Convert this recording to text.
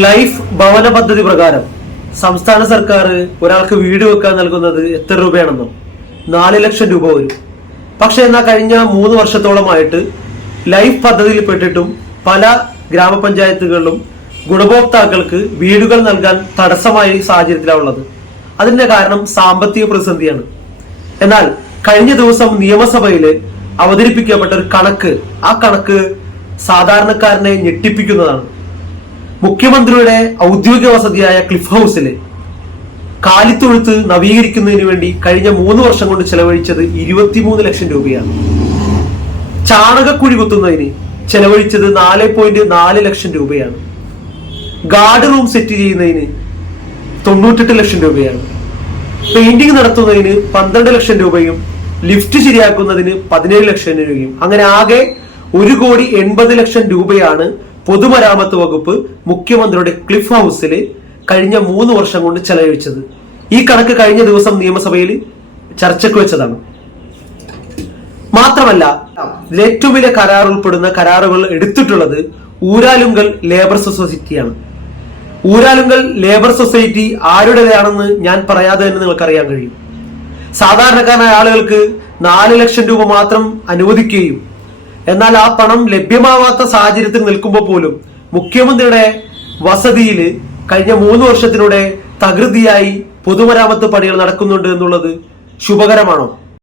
Life ഭവന പദ്ധതി പ്രകാരം സംസ്ഥാന സർക്കാർ ഒരാൾക്ക് വീട് വെക്കാൻ നൽകുന്നത് എത്ര രൂപയാണെന്നോ 4 ലക്ഷം രൂപ വരും. പക്ഷെ എന്നാൽ കഴിഞ്ഞ 3 വർഷത്തോളമായിട്ട് ലൈഫ് പദ്ധതിയിൽ പെട്ടിട്ടും പല ഗ്രാമപഞ്ചായത്തുകളിലും ഗുണഭോക്താക്കൾക്ക് വീടുകൾ നൽകാൻ തടസ്സമായ സാഹചര്യത്തിലാണുള്ളത്. അതിന്റെ കാരണം സാമ്പത്തിക പ്രതിസന്ധിയാണ്. എന്നാൽ കഴിഞ്ഞ ദിവസം നിയമസഭയിൽ അവതരിപ്പിക്കപ്പെട്ട ഒരു കണക്ക്, ആ കണക്ക് സാധാരണക്കാരനെ ഞെട്ടിപ്പിക്കുന്നതാണ്. മുഖ്യമന്ത്രിയുടെ ഔദ്യോഗിക വസതിയായ ക്ലിഫ് ഹൗസില് കാലിത്തൊഴുത്ത് നവീകരിക്കുന്നതിന് വേണ്ടി കഴിഞ്ഞ 3 വർഷം കൊണ്ട് ചെലവഴിച്ചത് 23 ലക്ഷം രൂപയാണ്. ചാണകക്കുഴി കുത്തുന്നതിന് ചെലവഴിച്ചത് 4.4 ലക്ഷം രൂപയാണ്. ഗാർഡ് റൂം സെറ്റ് ചെയ്യുന്നതിന് 98 ലക്ഷം രൂപയാണ്. പെയിന്റിംഗ് നടത്തുന്നതിന് 12 ലക്ഷം രൂപയും ലിഫ്റ്റ് ശരിയാക്കുന്നതിന് 17 ലക്ഷം രൂപയും, അങ്ങനെ ആകെ 1,80 ലക്ഷം രൂപയാണ് പൊതുമരാമത്ത് വകുപ്പ് മുഖ്യമന്ത്രിയുടെ ക്ലിഫ് ഹൗസിൽ കഴിഞ്ഞ 3 വർഷം കൊണ്ട് ചെലവഴിച്ചത്. ഈ കണക്ക് കഴിഞ്ഞ ദിവസം നിയമസഭയിൽ ചർച്ചയ്ക്ക് വെച്ചതാണ്. മാത്രമല്ല, ഏറ്റവും വലിയ കരാർ ഉൾപ്പെടുന്ന കരാറുകൾ എടുത്തിട്ടുള്ളത് ഊരാലുങ്കൽ ലേബർ സൊസൈറ്റിയാണ്. ഊരാലുങ്കൽ ലേബർ സൊസൈറ്റി ആരുടേതാണെന്ന് ഞാൻ പറയാതെ തന്നെ നിങ്ങൾക്ക് അറിയാൻ കഴിയും. സാധാരണക്കാരായ ആളുകൾക്ക് 4 ലക്ഷം രൂപ മാത്രം അനുവദിക്കുകയും എന്നാൽ ആ പണം ലഭ്യമാവാത്ത സാഹചര്യത്തിൽ നിൽക്കുമ്പോൾ പോലും മുഖ്യമന്ത്രിയുടെ വസതിയിൽ കഴിഞ്ഞ 3 വർഷത്തിലൂടെ തകൃതിയായി പൊതുമരാമത്ത് പണികൾ നടക്കുന്നുണ്ട് എന്നുള്ളത് ശുഭകരമാണോ?